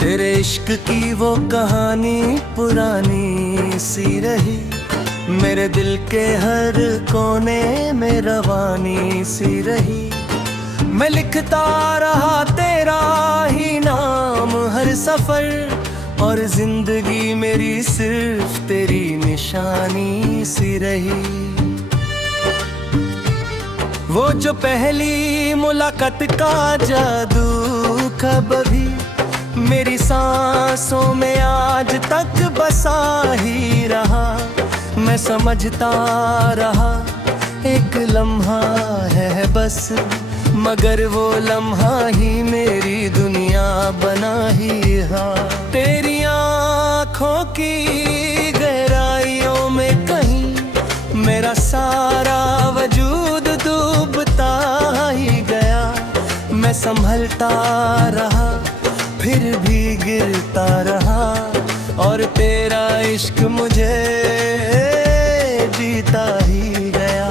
तेरे इश्क की वो कहानी पुरानी सी रही, मेरे दिल के हर कोने में रवानी सी रही। मैं लिखता रहा तेरा ही नाम हर सफर, और जिंदगी मेरी सिर्फ तेरी निशानी सी रही। वो जो पहली मुलाकात का जादू कब भी मेरी सांसों में आज तक बसा ही रहा। मैं समझता रहा एक लम्हा है बस, मगर वो लम्हा ही मेरी दुनिया बना ही रहा। तेरी आँखों की गहराइयों में कहीं मेरा सारा वजूद डूबता ही गया। मैं संभलता रहा फिर भी गिरता रहा, और तेरा इश्क मुझे जीता ही गया।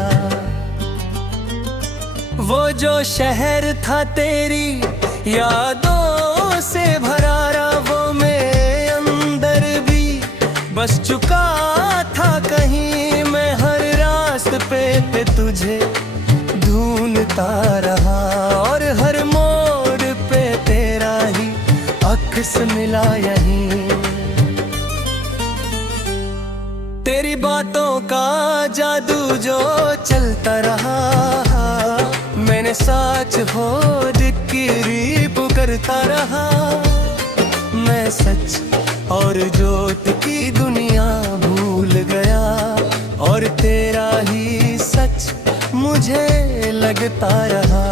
वो जो शहर था तेरी यादों से भरा रहा, वो मेरे अंदर भी बस चुका था कहीं। मैं हर रास्ते पे तुझे ढूंढता रहा, और हर मोड़ पे तेरा ही अक्स मिला यहीं। तेरी बातों का जादू जो चलता रहा, मैंने सच हो जिक्री पुकारता रहा। मैं सच और जोत की दुनिया भूल गया, और तेरा ही सच मुझे लगता रहा।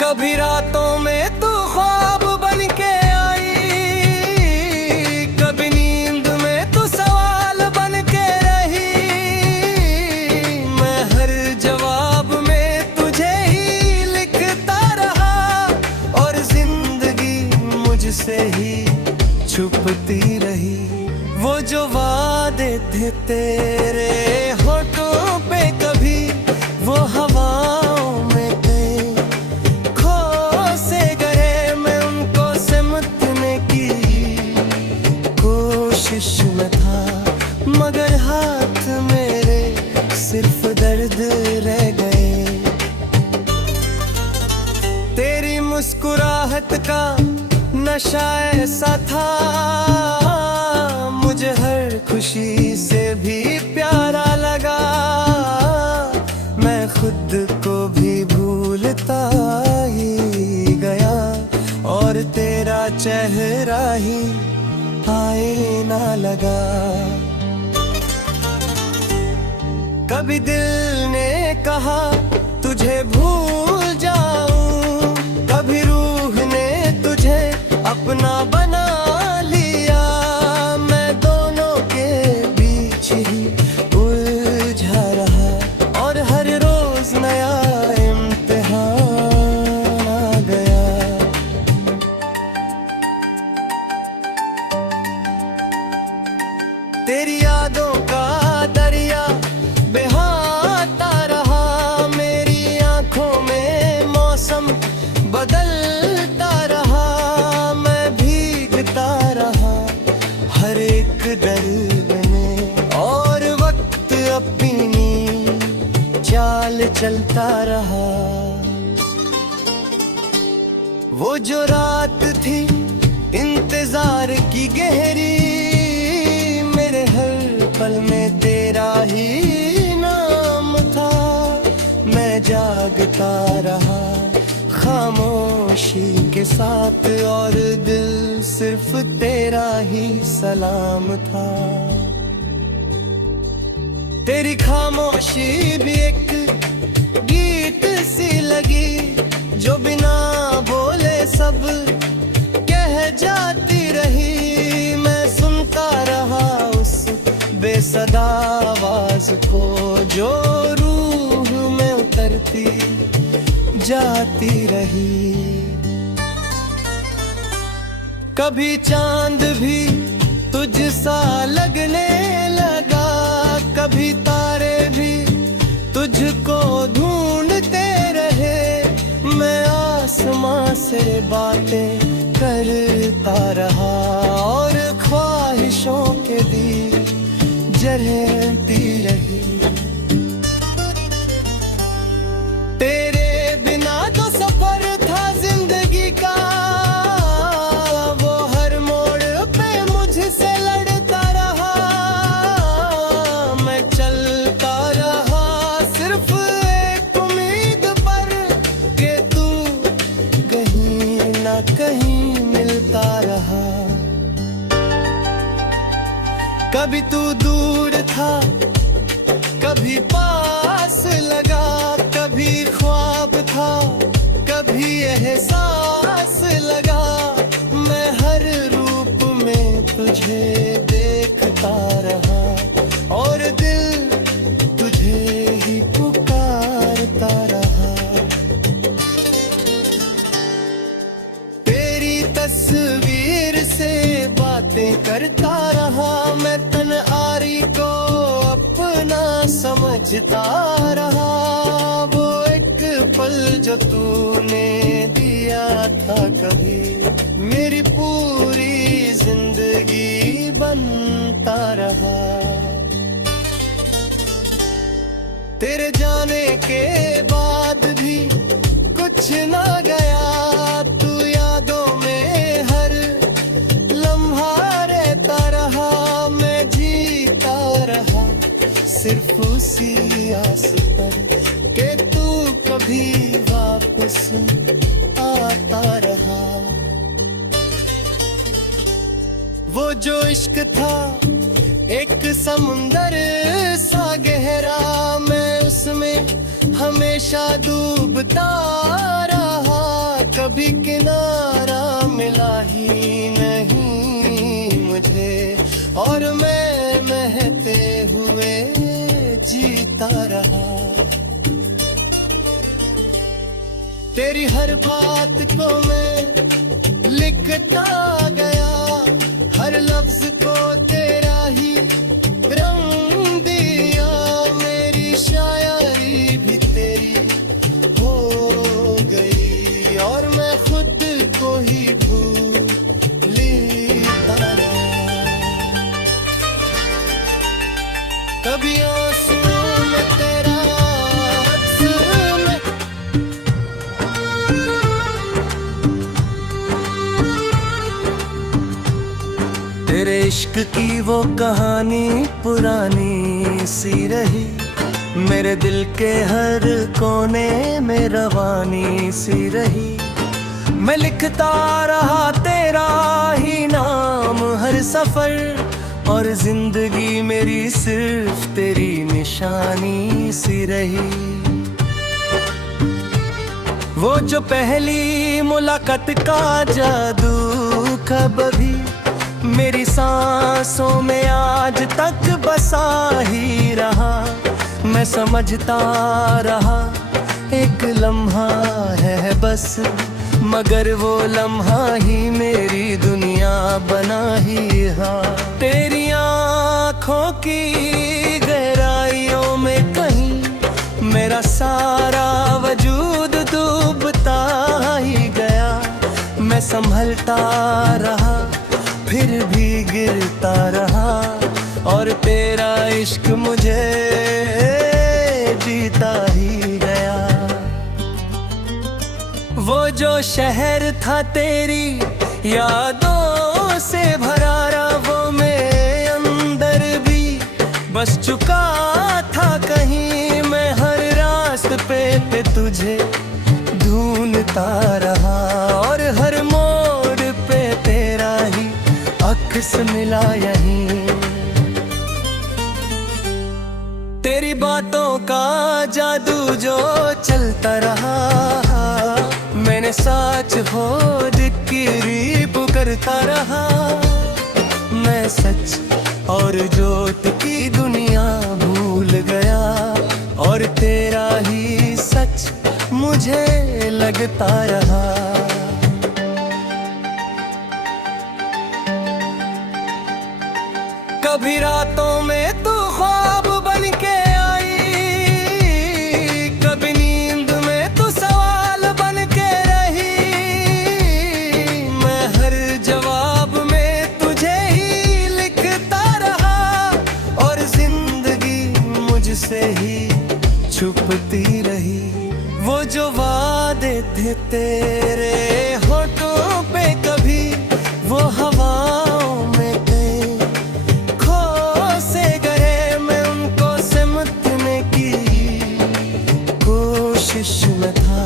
कभी रातों में तू ख्वाब बन के आई, कभी नींद में तू सवाल बन के रही। मैं हर जवाब में तुझे ही लिखता रहा, और जिंदगी मुझसे ही छुपती रही। वो जो वादे थे तेरे होठों पे कभी वो हवाओं में थे खो से गए। मैं उनको सिमटने की कोशिश में था, मगर हाथ मेरे सिर्फ दर्द रह गए। तेरी मुस्कुराहट का नशा ऐसा था, मुझे हर खुशी से भी प्यारा लगा। मैं खुद को भी भूलता ही गया, और तेरा चेहरा ही आईना लगा। कभी दिल ने कहा तुझे भूल जाऊं, कभी रूह ने तुझे अपना बना लिया। मैं दोनों के बीच ही उलझा रहा, और हर रोज नया इम्तिहान आ गया। तेरी यादों का दरिया बहाता रहा, मेरी आंखों में मौसम बदलता रहा। मैं भीगता रहा हर एक दर्द में, और वक्त अपनी चाल चलता रहा। वो जो रात थी इंतजार की गहरी, मेरे हर पल में तेरा ही नाम था। मैं जागता रहा खामोशी के साथ, और दिल सिर्फ तेरा ही सलाम था। तेरी खामोशी भी एक गीत सी लगी, जो बिना बोले सब कह जाती रही। मैं सुनता रहा उस बेसदा आवाज को, जो रूह में उतरती जाती रही। कभी चांद भी तुझ सा लगने लगा, कभी तारे भी तुझको ढूंढते रहे। बातें करता रहा और ख्वाहिशों के दी जलती रही। तेरे बिना तो सफर था जिंदगी का, वो हर मोड़ पे मुझसे लड़ता रहा। मैं चलता रहा सिर्फ एक उम्मीद पर कि तू कहीं ना कहीं मिलता रहा। कभी तू दूर था, कभी पास लगा, कभी ख्वाब था, कभी एहसास लगा। मैं हर रूप में तुझे देखता रहा और दिल तुझे ही पुकारता रहा। तेरी तस्वीर से बातें करता रहा, मैं तन्हाई को अपना समझता रहा। वो एक पल जो तूने दिया था कभी, मेरी पूरी जिंदगी बनता रहा। तेरे जाने के बाद भी कुछ ना गया, तू यादों में हर लम्हा रहता रहा। मैं जीता रहा सिर्फ उसी आस पर कि तू कभी वापस आता रहा। वो जो इश्क था एक समुंदर सा गहरा, मैं उसमें हमेशा डूबता रहा। कभी किनारा मिला ही नहीं मुझे और मैं महते हुए जीता रहा। तेरी हर बात को मैं लिखता गया, हर लफ्ज को तेरा ही रंग दिया। मेरी शायरी भी तेरी हो गई और मैं खुद को ही भूलता रहा। कभी आंसुओं में तेरा अक्स में, तेरे इश्क की वो कहानी पुरानी सी रही। मेरे दिल के हर कोने में रवानी सी रही। मैं लिखता रहा तेरा ही नाम हर सफर, और जिंदगी मेरी सिर्फ तेरी निशानी सी रही। वो जो पहली मुलाकात का जादू कब भी मेरी सांसों में आज तक बसा ही रहा। मैं समझता रहा एक लम्हा है बस, मगर वो लम्हा ही मेरी दुनिया बना ही है। तेरी आँखों की गहराइयों में कहीं मेरा सारा वजूद डूबता ही गया। मैं संभलता रहा फिर भी गिरता रहा, और तेरा इश्क मुझे जीता ही गया। वो जो शहर था तेरी यादों से भरा रहा, वो मेरे अंदर भी बस चुका था कहीं। मैं हर रास्ते पे तुझे ढूंढता रहा, और हर मोड़ पे तेरा ही अक्स मिला यहीं। तेरी बातों का जादू जो चलता रहा, मैंने सच हो जिक्री पुकारता रहा। मैं सच और जोत की दुनिया भूल गया, और तेरा ही सच मुझे लगता रहा। कभी रातों में तू ख्वाब बन के आई, कभी नींद में तू सवाल बन के रही। वो जो वादे थे तेरे होठों पे कभी वो हवाओं में गए, खो से गए मैं उनको सिमटने की कोशिश में था,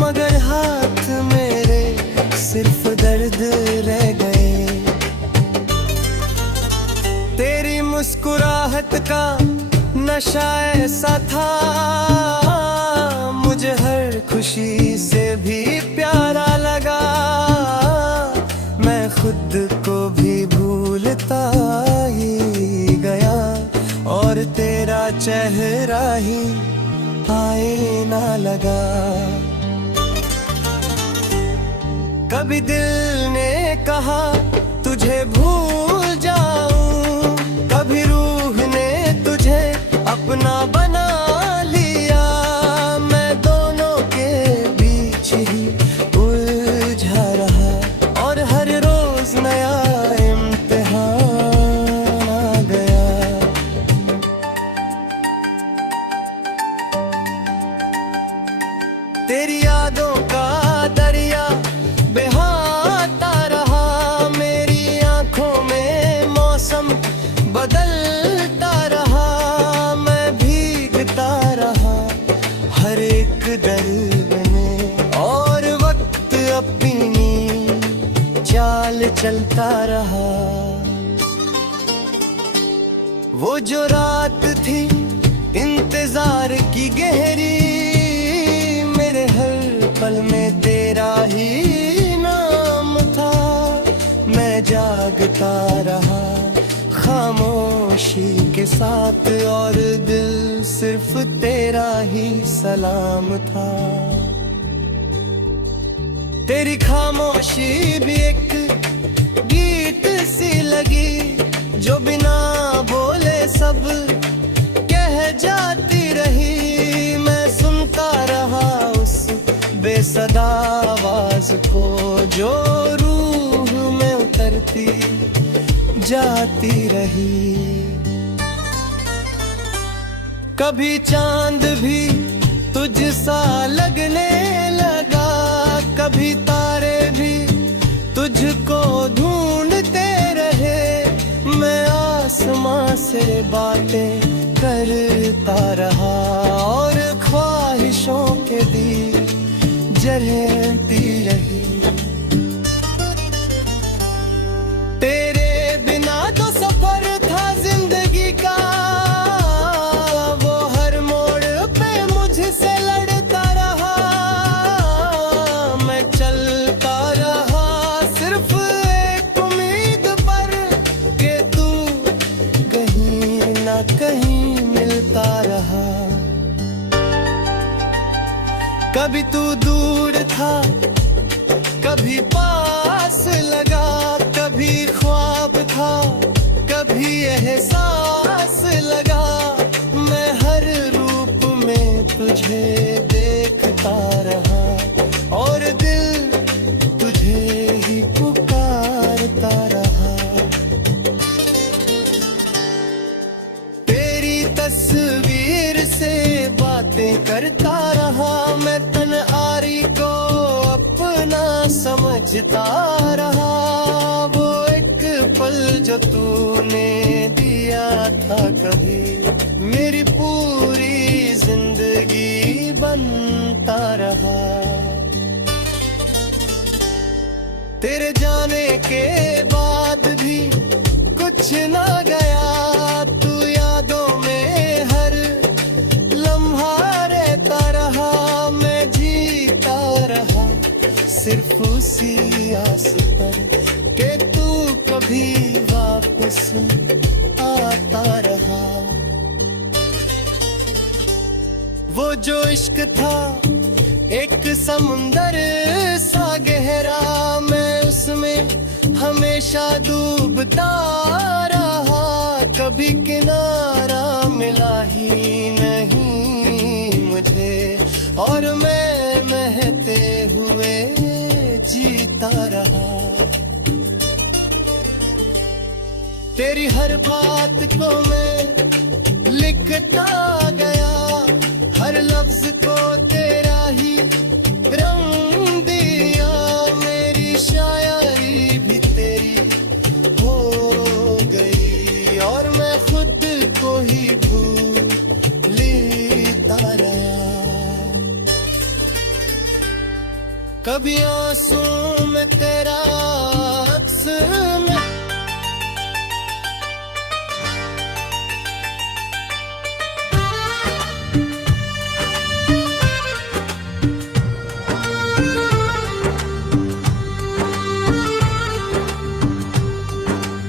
मगर हाथ मेरे सिर्फ दर्द रह गए। तेरी मुस्कुराहट का नशा ऐसा था, मुझे हर खुशी से भी प्यारा लगा। मैं खुद को भी भूलता ही गया और तेरा चेहरा ही आईना लगा। कभी दिल ने कहा तुझे भूल जाऊं, कभी रूह ने तुझे अपना बना लिया। मैं दोनों के बीच ही उलझा रहा और हर रोज नया इम्तिहान आ गया। तेरी यादों का दरिया बहाता रहा, मेरी आंखों में मौसम बदलता रहा। मैं भीगता रहा हर एक दर्द में और वक्त अपनी चाल चलता रहा। वो जो रात थी इंतजार की गहरी, मेरे हर पल में तेरा ही नाम था। मैं जागता रहा खामोशी के साथ और दिल सिर्फ तेरा ही सलाम था। तेरी खामोशी भी एक गीत सी लगी, जो बिना बोले सब कह जाती रही। मैं सुनता रहा उस बेसदा आवाज को जो रूह में उतरती जाती रही। कभी चांद भी तुझ सा लगने लगा, कभी तारे भी तुझको ढूंढते रहे। मैं आसमां से बातें करता रहा और ख्वाहिशों के दीप जलती रही। तेरे बिना जो सफर था जिंदगी का, वो हर मोड़ पे मुझसे लड़ता रहा। मैं चलता रहा सिर्फ एक उम्मीद पर कि तू कहीं ना कहीं मिलता रहा। कभी तू दूर था, कभी पास लगा, कभी ख्वाब था, कभी एहसास लगा। मैं हर रूप में तुझे देखता रहा और दिल तुझे ही पुकारता रहा। तेरी तस्वीर से बातें करता रहा, मैं तन्हारी को अपना समझता रहा। वो एक पल जो तूने दिया था कभी, मेरी पूरी जिंदगी बनता रहा। तेरे जाने के बाद भी कुछ ना गया, तू यादों में हर लम्हा रहता रहा। मैं जीता रहा सिर्फ उसी आस पर कि तू कभी वापस आता रहा। वो जो इश्क था एक समुंदर सा गहरा, मैं उसमें हमेशा डूबता रहा। कभी किनारा मिला ही नहीं मुझे और मैं बहते हुए जीता रहा। तेरी हर बात को मैं लिखता गया, हर लफ्ज को तेरा कभी आंसू में तेरा अक्स में,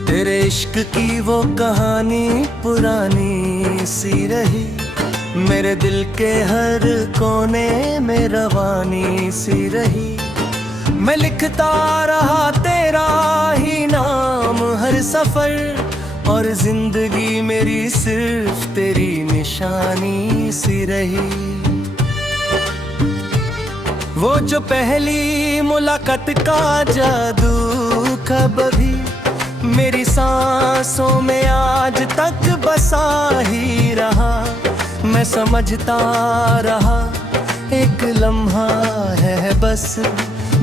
तेरे इश्क की वो कहानी पुरानी सी रही, मेरे दिल के हर कोने में रवानी सी रही। मैं लिखता रहा तेरा ही नाम हर सफर, और जिंदगी मेरी सिर्फ तेरी निशानी सी रही। वो जो पहली मुलाकात का जादू कब भी मेरी सांसों में आज तक बसा ही रहा। मैं समझता रहा एक लम्हा है बस,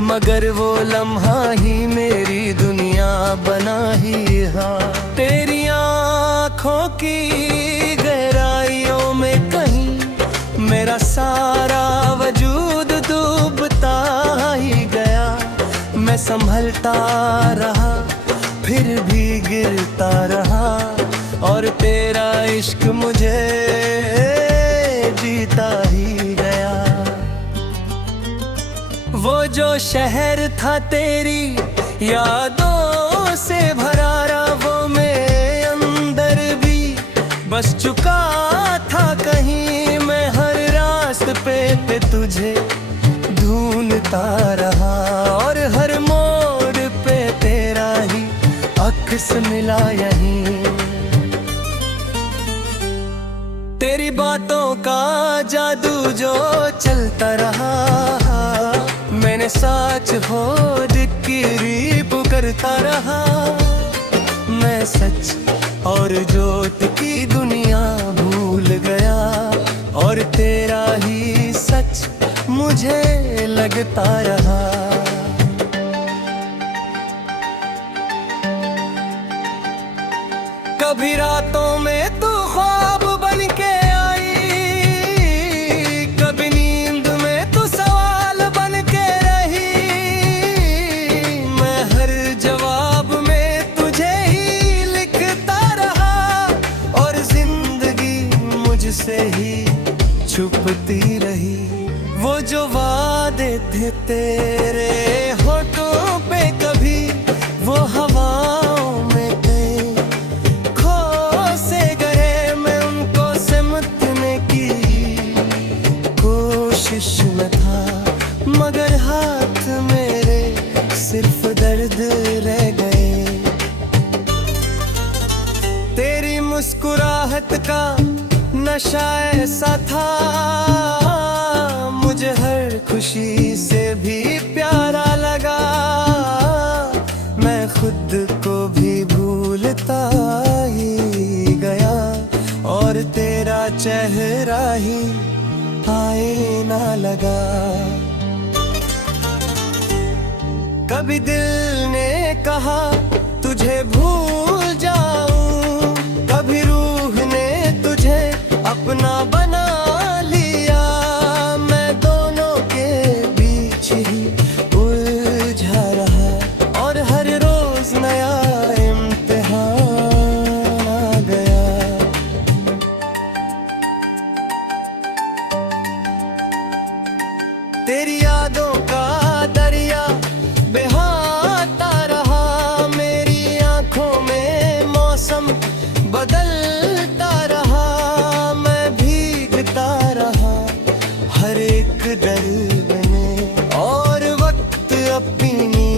मगर वो लम्हा ही मेरी दुनिया बना ही रहा। तेरी आँखों की गहराइयों में कहीं मेरा सारा वजूद डूबता ही गया। मैं संभलता रहा फिर भी गिरता रहा, और तेरा इश्क मुझे जीता ही गया। वो जो शहर था तेरी यादों से भरा रहा, वो मेरे अंदर भी बस चुका था कहीं। मैं हर रास्ते पे तुझे ढूंढता रहा, और हर मोड़ पे तेरा ही अक्स मिला यहीं। तेरी बातों का जादू जो चलता रहा, मैंने सच खोज की रीप करता रहा। मैं सच और जोत की दुनिया भूल गया, और तेरा ही सच मुझे लगता रहा। कभी रातों में तू ख्वाब बन के आई, कभी नींद में तू सवाल बन के रही। मैं हर जवाब में तुझे ही लिखता रहा, और जिंदगी मुझसे ही छुपती रही। वो जो वादे थे तेरे होठों पे कभी वो हवाओं में गए, खो से गए। मैं उनको सिमटने की कोशिश में था, मगर हाथ मेरे सिर्फ दर्द रह गए। तेरी मुस्कुराहट का नशा ऐसा था, मुझे हर खुशी से भी प्यारा लगा। मैं खुद को भी भूलता ही गया, और तेरा चेहरा ही आईना लगा। कभी दिल ने कहा तुझे भूल जाऊं, कभी रूह ने तुझे अपना बना लिया। मैं दोनों के बीच ही उलझा रहा, और हर रोज नया इम्तिहान आ गया। तेरी यादों का दरिया बहाता रहा, मेरी आंखों में मौसम बदलता रहा। मैं भीगता रहा हर एक दर्द में, और वक्त अपनी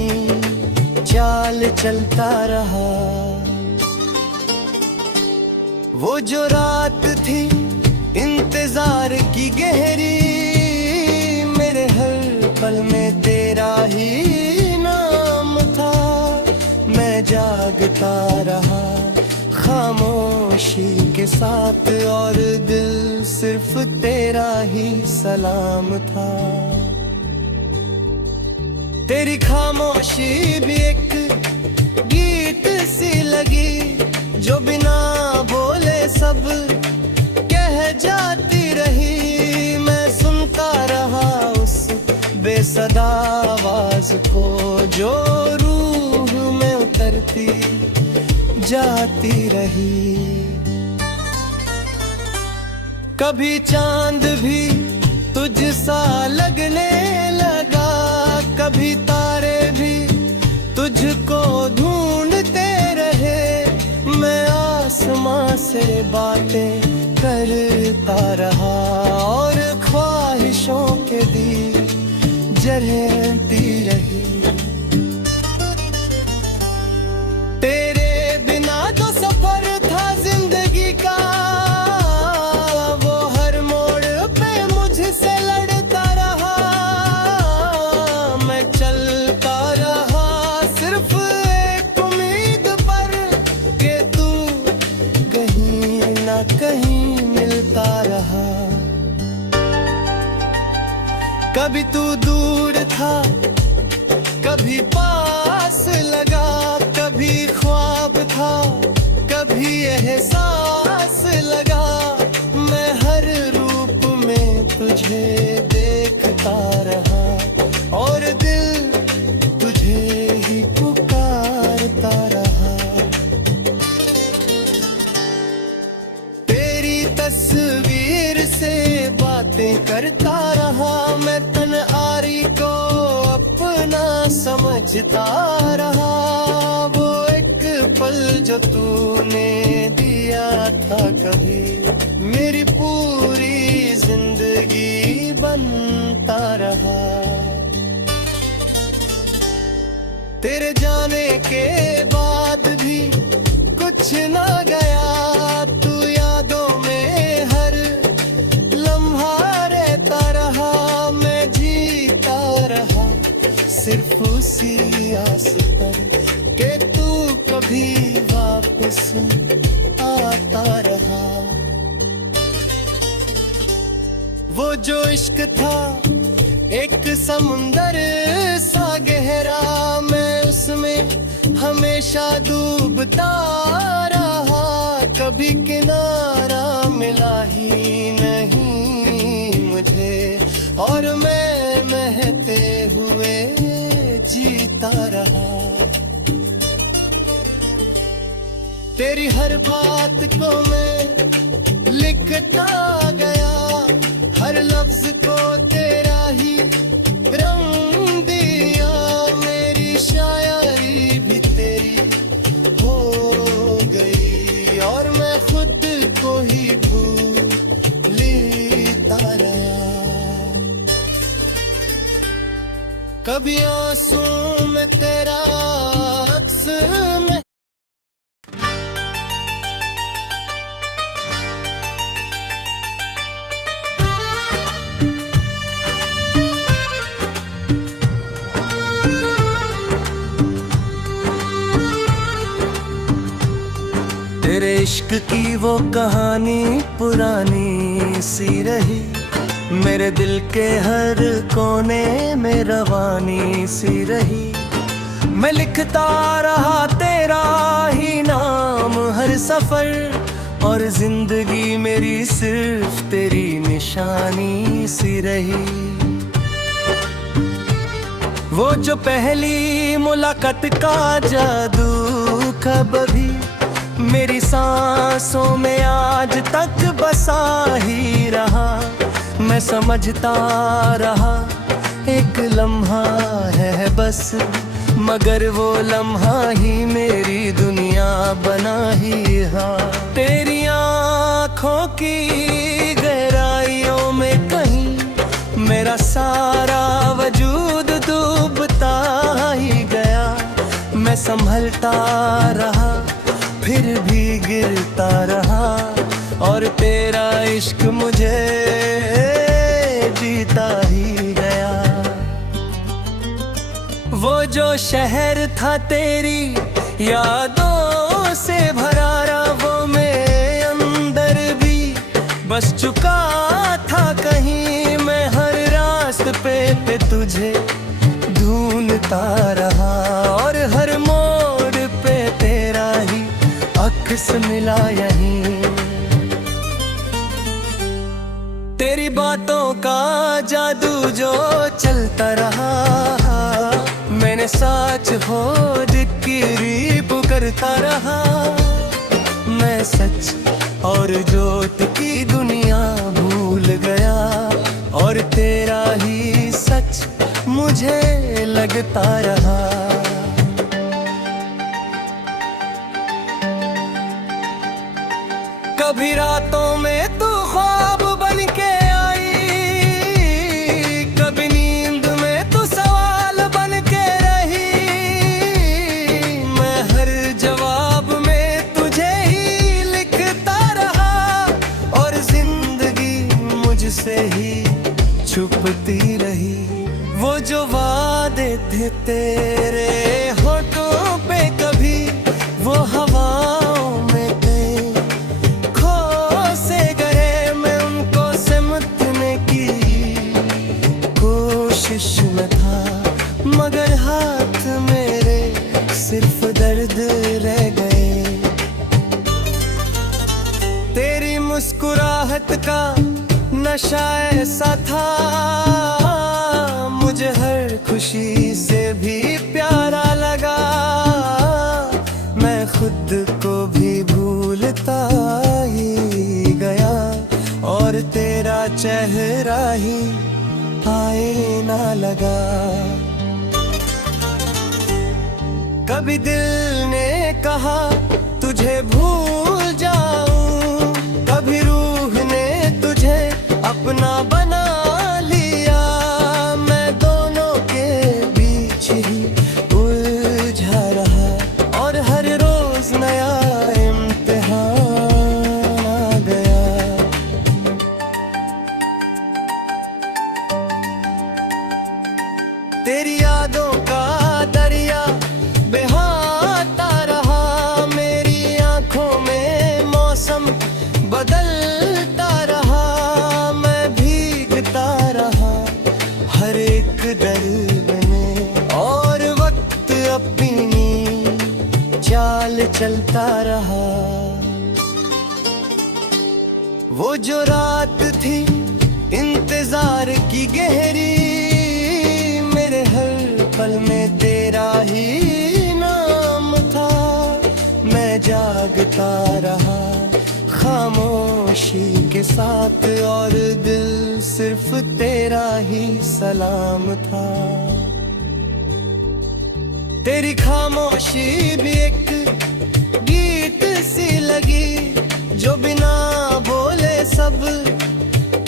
चाल चलता रहा। वो जो रात थी इंतजार की गहरी, मेरे हर पल में तेरा ही नाम था। मैं जागता रहा खामोशी के साथ, और दिल सिर्फ तेरा ही सलाम था। तेरी खामोशी भी एक गीत सी लगी, जो बिना बोले सब कह जाती रही। मैं सुनता रहा उस बेसदा होती रही। कभी चांद भी तुझसा लगने लगा, कभी तारे भी तुझको ढूंढते रहे। मैं आसमां से बातें करता रहा और ख्वाहिशों के दीप जलती रही। तेरे बिना जो सफर था जिंदगी का, वो हर मोड़ पे मुझसे लड़ता रहा। मैं चलता रहा सिर्फ एक उम्मीद पर कि तू कहीं ना कहीं मिलता रहा। कभी तू दूर था, कभी पास लगा, कभी ख्वाब था, कभी एहसास लगा। मैं हर रूप में तुझे देखता रहा और दिल तुझे ही पुकारता रहा। तेरी तस्वीर से बातें करता रहा, मैं तन्हारी को अपना समझता रहा। वो एक पल जो तूने दिया था कभी, मेरी पूरी जिंदगी बनता रहा। तेरे जाने के बाद भी कुछ ना गया, तू यादों में हर लम्हा रहता रहा। मैं जीता रहा सिर्फ उसी आस पर कि तू कभी वापस आता रहा। वो जो इश्क था एक समुंदर सा गहरा, मैं उसमें हमेशा डूबता रहा। कभी किनारा मिला ही नहीं मुझे और मैं महते हुए जीता रहा। तेरी हर बात को मैं लिखता गया, हर लफ्ज को तेरा ही रंग दिया। मेरी शायरी भी तेरी हो गई और मैं खुद को ही भूलता रहा। कभी आंसू में तेरा अक्स में तेरे इश्क की वो कहानी पुरानी सी रही, मेरे दिल के हर कोने में रवानी सी रही। मैं लिखता रहा तेरा ही नाम हर सफर, और जिंदगी मेरी सिर्फ तेरी निशानी सी रही। वो जो पहली मुलाकात का जादू कब भी मेरी सांसों में आज तक बसा ही रहा। मैं समझता रहा एक लम्हा है बस, मगर वो लम्हा ही मेरी दुनिया बना ही रहा। तेरी आँखों की गहराइयों में कहीं मेरा सारा वजूद डूबता ही गया। मैं संभलता रहा फिर भी गिरता रहा, और तेरा इश्क मुझे जीता ही गया। वो जो शहर था तेरी यादों से भरा रहा, वो मेरे अंदर भी बस चुका था कहीं। मैं हर रास्ते पे तुझे ढूंढता रहा, और हर मोड़ पे तेरा ही अक्स मिला यहीं। तेरी बातों का जादू जो चलता रहा, मैंने सच हो जिक्री पुकारता रहा। मैं सच और जोत की दुनिया भूल गया, और तेरा ही सच मुझे लगता रहा। कभी रातों में तू ख्वाब बन के आई, कभी नींद में तू सवाल बन के रही। मैं हर जवाब में तुझे ही लिखता रहा, और जिंदगी मुझसे ही छुपती रही। वो जो वादे थे तेरे होठों पे, कभी वो हवाओं में थे खो से गए। मैं उनको सिमटने की कोशिश में था, मगर हाथ मेरे सिर्फ दर्द रह गए। तेरी मुस्कुराहट का नशा ऐसा था, मुझे हर खुशी से भी प्यारा लगा। मैं खुद को भी भूलता ही गया, और तेरा चेहरा ही आईना लगा। कभी दिल ने कहा तुझे भूल जाऊं, कभी रूह ने तुझे अपना बना लिया। मैं दोनों के बीच ही उलझा रहा, और हर रोज नया इम्तिहान आ गया। तेरी यादों का दरिया बहाता रहा, मेरी आंखों में मौसम बदलता रहा। मैं भीगता रहा हर एक दर्द में, और वक्त अपनी चाल चलता रहा। वो जो रात थी इंतजार की गहरी, मेरे हर पल में तेरा ही नाम था। मैं जागता रहा खामोशी के साथ, और दिल सिर्फ तेरा ही सलाम था। तेरी खामोशी भी एक गीत सी लगी, जो बिना बोले सब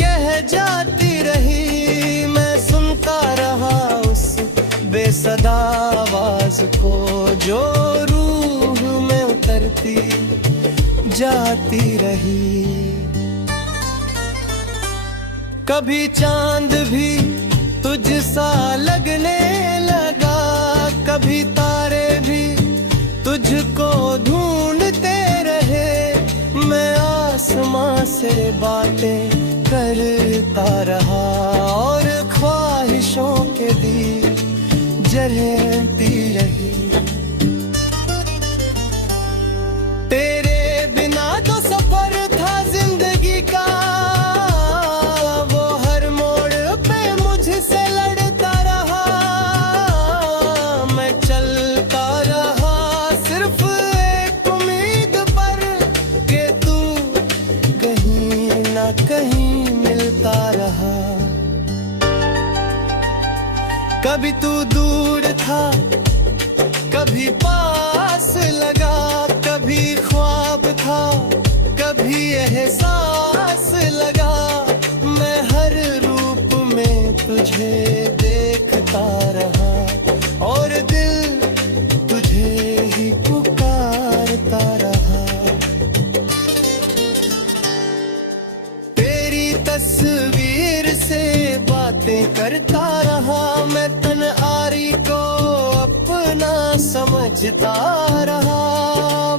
कह जाती रही। मैं सुनता रहा उस बेसदा आवाज को, जो रूह में उतरती जाती रही। कभी चांद भी तुझ सा लगने लगा, कभी तारे भी तुझको ढूंढते रहे। मैं आसमां से बातें करता रहा, और ख्वाहिशों के दीप जलती रही। तेरे बिना तो सफर था जिंदगी का, वो हर मोड़ पे मुझसे लड़ता रहा। मैं चलता रहा सिर्फ एक उम्मीद पर, कि तू कहीं ना कहीं मिलता रहा। कभी तू दूर था, कभी पास लगा, कभी ख्वाब था, कभी एहसास लगा। मैं हर रूप में तुझे देखता रहा, और दिल तुझे ही पुकारता रहा। तेरी तस्वीर से बातें करता रहा, मैं तन्हाई को अपना समझता रहा।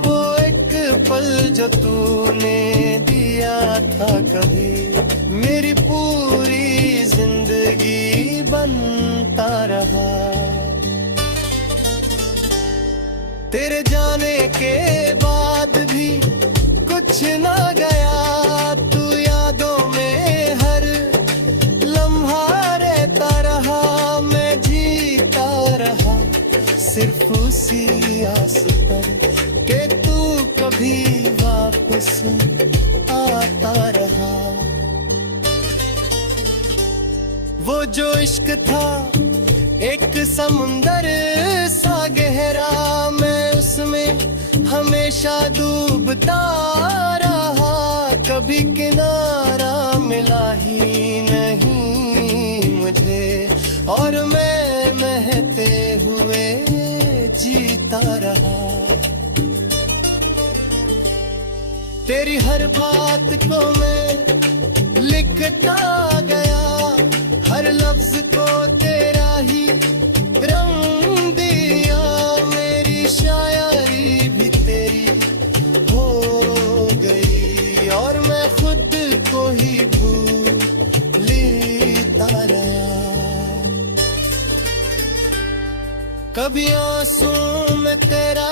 वो एक पल जो तूने दिया था कभी, मेरी पूरी जिंदगी बनता रहा। तेरे जाने के बाद भी कुछ ना गया, तू यादों में हर लम्हा रहता रहा। मैं जीता रहा सिर्फ उसी आस पर, कि तू कभी वापस वो जो इश्क था एक समुंदर सा गहरा, मैं उसमें हमेशा डूबता रहा, कभी किनारा मिला ही नहीं मुझे, और मैं महते हुए जीता रहा। तेरी हर बात को मैं लिखता गया, हर लफ्ज को तेरा ही रंग दिया, मेरी शायरी भी तेरी हो गई, और मैं खुद को ही भूलता रहा। कभी आंसू में तेरा